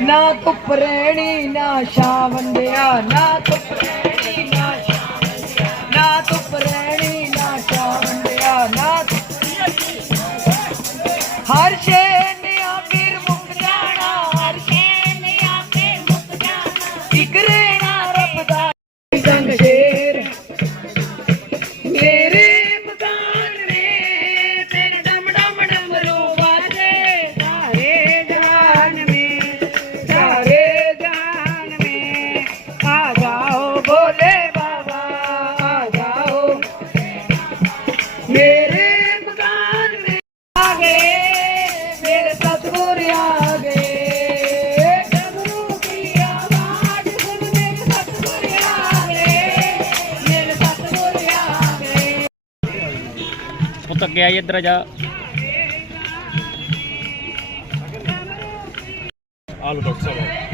ਨਾ ਧੁੱਪ ਰਹਿਣੀ ਨਾ ਛਾਂ ਵੰਡਿਆ ਨਾ ਧੁੱਪ ਰਹਿਣੀ ਨਾ ਛਾਂ ਵੰਡਿਆ ਨਾ ਧੁੱਪ ਰਹਿਣੀ ਨਾ ਛਾਂ ਵੰਡਿਆ ਨਾ ਹਰ ਸ਼ੇ ਨੇ ਆਖਿਰ ਮੁੱਕ ਜਾਣਾ, ਹਰ ਸ਼ੇ ਨੇ ਆਖਿਰ ਮੁੱਕ ਜਾਣਾ, ਇੱਕ ਅੱਗੇ ਆਈ ਇੱਧਰ ਆ ਜਾ। ਆਲੂ ਡਾਕਟਰ ਸਾਹਿਬ।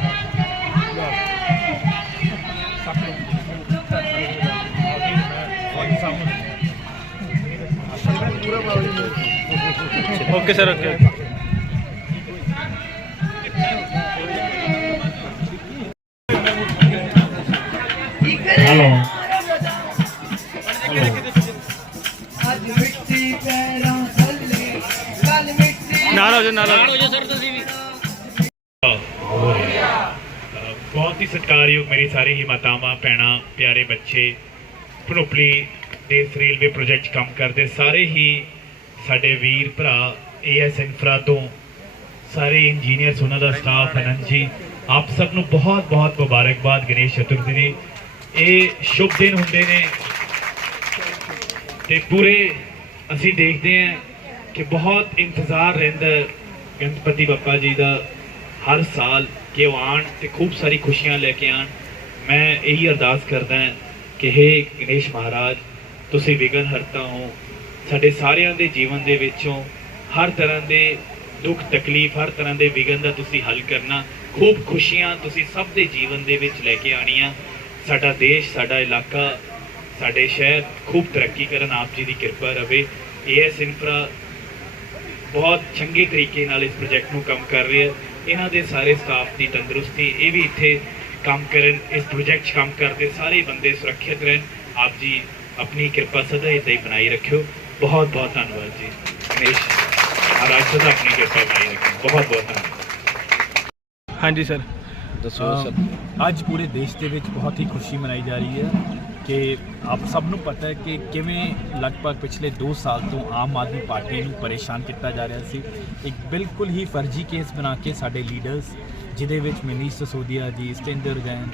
ਓਕੇ ਸਰ ਓਕੇ ਹੈਲੋ ਨਾਲ ਹੋ ਜਾ ਨਾਲ ਹੋ ਜਾ ਸਰ ਤੁਸੀਂ ਵੀ ਬਹੁਤ ਹੀ ਸਤਿਕਾਰਯੋਗ ਮੇਰੀ ਸਾਰੀ ਹੀ ਮਾਤਾਵਾਂ, ਭੈਣਾਂ, ਪਿਆਰੇ ਬੱਚੇ ਭਨੋਪਲੀ ਦੇ ਰੇਲਵੇ ਪ੍ਰੋਜੈਕਟ ਕੰਮ ਕਰਦੇ, ਸਾਰੇ ਹੀ ਸਾਡੇ ਵੀਰ ਭਰਾ ਏਐਸ ਇਨਫਰਾ ਤੋਂ, ਸਾਰੇ ਇੰਜੀਨੀਅਰਸ ਉਹਨਾਂ ਦਾ ਸਟਾਫ ਅਨੰਦ ਜੀ, ਆਪ ਸਭ ਨੂੰ ਬਹੁਤ ਬਹੁਤ ਮੁਬਾਰਕਬਾਦ ਗਣੇਸ਼ ਚਤੁਰਥੀ ਦੀ। ਇਹ ਸ਼ੁਭ ਦਿਨ ਹੁੰਦੇ ਨੇ ਤੇ ਪੂਰੇ ਅਸੀਂ ਦੇਖਦੇ ਹਾਂ ਕਿ ਬਹੁਤ ਇੰਤਜ਼ਾਰ ਰਹਿੰਦਾ ਗਣਪਤੀ ਬੱਪਾ ਜੀ ਦਾ। ਹਰ ਸਾਲ ਕਿ ਉਹ ਆਣ ਤੇ ਖੂਬ ਸਾਰੀ ਖੁਸ਼ੀਆਂ ਲੈ ਕੇ ਆਣ ਮੈਂ ਇਹੀ ਅਰਦਾਸ ਕਰਦਾ ਕਿ हे ਗਣੇਸ਼ ਮਹਾਰਾਜ, ਤੁਸੀਂ ਵਿਗਨ ਹਰਤਾ ਹੋ। ਸਾਡੇ ਸਾਰਿਆਂ ਦੇ ਜੀਵਨ ਦੇ ਵਿੱਚੋਂ ਹਰ ਤਰ੍ਹਾਂ ਦੇ ਦੁੱਖ, ਤਕਲੀਫ, ਹਰ ਤਰ੍ਹਾਂ ਦੇ ਵਿਗਨ ਦਾ ਤੁਸੀਂ ਹੱਲ ਕਰਨਾ। ਖੂਬ ਖੁਸ਼ੀਆਂ ਤੁਸੀਂ ਸਭ ਦੇ ਜੀਵਨ ਦੇ ਵਿੱਚ ਲੈ ਕੇ ਆਣੀਆਂ ਸਾਡਾ ਦੇਸ਼, ਸਾਡਾ ਇਲਾਕਾ ਸਾਡੇ ਸ਼ਹਿਰ ਖੂਬ ਤਰੱਕੀ ਕਰਨ ਆਪ ਜੀ ਦੀ ਕਿਰਪਾ ਰਵੇ। ਏਐਸ ਇਨਫਰਾ ਬਹੁਤ ਚੰਗੇ ਤਰੀਕੇ ਨਾਲ ਇਸ ਪ੍ਰੋਜੈਕਟ ਨੂੰ ਕੰਮ ਕਰ ਰਿਹਾ ਹੈ। ਇਹਨਾਂ ਦੇ ਸਾਰੇ ਸਟਾਫ ਦੀ ਤੰਦਰੁਸਤੀ ਇਹ ਵੀ ਇੱਥੇ ਕੰਮ ਕਰਨ ਇਸ ਪ੍ਰੋਜੈਕਟ 'ਚ ਕੰਮ ਕਰਦੇ ਸਾਰੇ ਬੰਦੇ ਸੁਰੱਖਿਅਤ ਰਹਿਣ। ਆਪ ਜੀ ਆਪਣੀ ਕਿਰਪਾ ਸਦਾ ਇਦਾਂ ਹੀ ਬਣਾਈ ਰੱਖਿਓ। ਬਹੁਤ ਬਹੁਤ ਧੰਨਵਾਦ ਜੀ। ਗਣੇਸ਼ ਮਹਾਰਾਜ ਸਦਾ ਆਪਣੀ ਕਿਰਪਾ ਬਣਾਈ ਰੱਖੋ ਬਹੁਤ ਬਹੁਤ ਧੰਨਵਾਦ। ਹਾਂਜੀ ਸਰ। ਅ, ਅੱਜ ਪੂਰੇ ਦੇਸ਼ ਦੇ ਵਿੱਚ ਬਹੁਤ ਹੀ ਖੁਸ਼ੀ ਮਨਾਈ ਜਾ ਰਹੀ ਹੈ। ਕਿ ਆਪ ਸਭ ਨੂੰ ਪਤਾ ਹੈ ਕਿ ਕਿਵੇਂ ਲਗਭਗ ਪਿਛਲੇ 2 ਸਾਲ ਤੋਂ ਆਮ ਆਦਮੀ ਪਾਰਟੀ ਨੂੰ ਪਰੇਸ਼ਾਨ ਕੀਤਾ ਜਾ ਰਿਹਾ ਸੀ। ਇੱਕ ਬਿਲਕੁਲ ਹੀ ਫਰਜ਼ੀ ਕੇਸ ਬਣਾ ਕੇ ਸਾਡੇ ਲੀਡਰਸ, ਜਿਹਦੇ ਵਿੱਚ ਮਨੀਸ਼ ਸਸੋਦੀਆ ਜੀ, ਸਤਿੰਦਰ ਜੈਨ,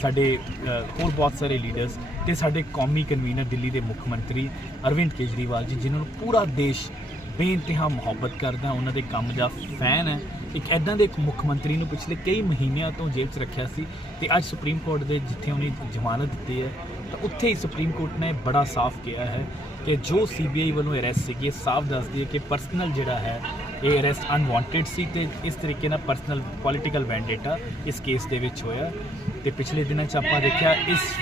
ਸਾਡੇ ਹੋਰ ਬਹੁਤ ਸਾਰੇ ਲੀਡਰਸ ਤੇ ਸਾਡੇ ਕੌਮੀ ਕਨਵੀਨਰ ਦਿੱਲੀ ਦੇ ਮੁੱਖ ਮੰਤਰੀ ਅਰਵਿੰਦ ਕੇਜਰੀਵਾਲ ਜੀ, ਜਿਨ੍ਹਾਂ ਨੂੰ ਪੂਰਾ ਦੇਸ਼ ਬੇਇੰਤਹਾ ਮੁਹੱਬਤ ਕਰਦਾ, ਉਹਨਾਂ ਦੇ ਕੰਮ ਦਾ ਫੈਨ ਹੈ। ਇੱਕ ਐਦਾਂ ਦੇ ਇੱਕ ਮੁੱਖ ਮੰਤਰੀ ਨੂੰ ਪਿਛਲੇ ਕਈ ਮਹੀਨਿਆਂ ਤੋਂ ਜੇਲ੍ਹ 'ਚ ਰੱਖਿਆ ਸੀ ਤੇ ਅੱਜ ਸੁਪਰੀਮ ਕੋਰਟ ਦੇ ਜਿੱਥੇ ਉਹਨੇ ਜ਼ਮਾਨਤ ਦਿੱਤੀ ਹੈ ਤਾਂ ਉੱਥੇ ਹੀ ਸੁਪਰੀਮ ਕੋਰਟ ਨੇ ਬੜਾ ਸਾਫ਼ ਕਿਹਾ ਹੈ ਕਿ ਜੋ ਸੀਬੀਆਈ ਵੱਲੋਂ ਅਰੈਸਟ ਸੀਗੀ ਸਾਫ਼ ਦੱਸਦੀ ਹੈ ਕਿ ਪਰਸਨਲ ਜਿਹੜਾ ਹੈ, ਇਹ ਅਰੈਸਟ ਅਨਵਾਂਟਡ ਸੀ ਤੇ ਇਸ ਤਰੀਕੇ ਨਾਲ ਪਰਸਨਲ ਪੋਲੀਟੀਕਲ ਵੈਂਡੇਟਾ ਇਸ ਕੇਸ ਦੇ ਵਿੱਚ ਹੋਇਆ। ਤੇ ਪਿਛਲੇ ਦਿਨਾਂ 'ਚ ਆਪਾਂ ਦੇਖਿਆ ਇਸ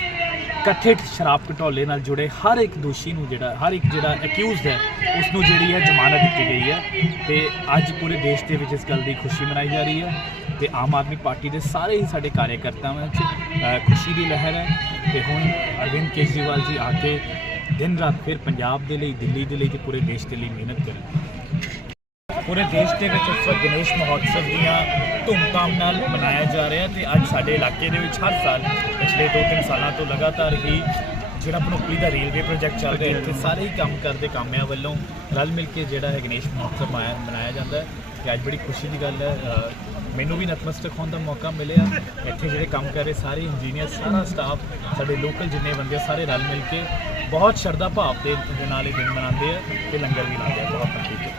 ਕਥਿਤ ਸ਼ਰਾਬ ਘਟੋਲੇ ਨਾਲ ਜੁੜੇ ਹਰ ਇੱਕ ਦੋਸ਼ੀ ਨੂੰ ਜਿਹੜਾ, ਹਰ ਇੱਕ ਜਿਹੜਾ ਅਕਿਊਜ਼ਡ ਹੈ ਉਸ ਨੂੰ ਜਿਹੜੀ ਹੈ ਜ਼ਮਾਨਤ ਦਿੱਤੀ ਗਈ ਹੈ। ਤੇ ਅੱਜ ਪੂਰੇ ਦੇਸ਼ ਦੇ ਵਿੱਚ ਇਸ ਗੱਲ ਦੀ ਖੁਸ਼ੀ ਮਨਾਈ ਜਾ ਰਹੀ ਹੈ ਤੇ ਆਮ ਆਦਮੀ ਪਾਰਟੀ ਦੇ ਸਾਰੇ ਹੀ ਸਾਡੇ ਕਾਰਜਕਰਤਾਵਾਂ 'ਚ ਖੁਸ਼ੀ ਦੀ ਲਹਿਰ ਹੈ। ਤੇ ਹੁਣ ਅਰਵਿੰਦ ਕੇਜਰੀਵਾਲ ਜੀ ਆ ਕੇ ਦਿਨ ਰਾਤ ਫਿਰ ਪੰਜਾਬ ਦੇ ਲਈ, ਦਿੱਲੀ ਦੇ ਲਈ ਤੇ ਪੂਰੇ ਦੇਸ਼ ਦੇ ਲਈ ਮਿਹਨਤ ਕਰਨ ਪੂਰੇ ਦੇਸ਼ ਦੇ ਵਿੱਚ ਇਸ ਵਕਤ ਗਣੇਸ਼ ਮਹੋਤਸਵ ਦੀਆਂ ਧੂਮਧਾਮ ਨਾਲ ਮਨਾਇਆ ਜਾ ਰਿਹਾ ਤੇ ਅੱਜ ਸਾਡੇ ਇਲਾਕੇ ਦੇ ਵਿੱਚ ਹਰ ਸਾਲ, ਪਿਛਲੇ 2-3 ਸਾਲਾਂ ਤੋਂ ਲਗਾਤਾਰ ਹੀ ਜਿਹੜਾ ਭਨੋਪਲੀ ਦਾ ਰੇਲਵੇ ਪ੍ਰੋਜੈਕਟ ਚੱਲ ਰਿਹਾ, ਇੱਥੇ ਸਾਰੇ ਹੀ ਕੰਮ ਕਰਦੇ ਕਾਮਿਆਂ ਵੱਲੋਂ। ਰਲ ਮਿਲ ਕੇ ਜਿਹੜਾ ਹੈ ਗਣੇਸ਼ ਮਹੋਤਸਵ ਮਾਇਆ- ਮਨਾਇਆ ਜਾਂਦਾ ਹੈ ਤੇ ਅੱਜ ਬੜੀ ਖੁਸ਼ੀ ਦੀ ਗੱਲ ਹੈ ਮੈਨੂੰ ਵੀ ਨਤਮਸਤਕ ਹੋਣ ਦਾ ਮੌਕਾ ਮਿਲਿਆ। ਇੱਥੇ ਜਿਹੜੇ ਕੰਮ ਕਰ ਰਹੇ ਸਾਰੇ ਇੰਜੀਨੀਅਰ ਸਾਰਾ ਸਟਾਫ ਸਾਡੇ ਲੋਕਲ ਜਿੰਨੇ ਬੰਦੇ ਆ, ਸਾਰੇ ਰਲ ਮਿਲ ਕੇ ਬਹੁਤ ਸ਼ਰਧਾ ਭਾਵ ਦੇ ਦੇ ਨਾਲ ਇਹ ਦਿਨ ਮਨਾਉਂਦੇ ਆ ਤੇ ਲੰਗਰ ਵੀ ਲਾਉਂਦੇ ਆ। ਬਹੁਤ ਠੀਕ ਹੈ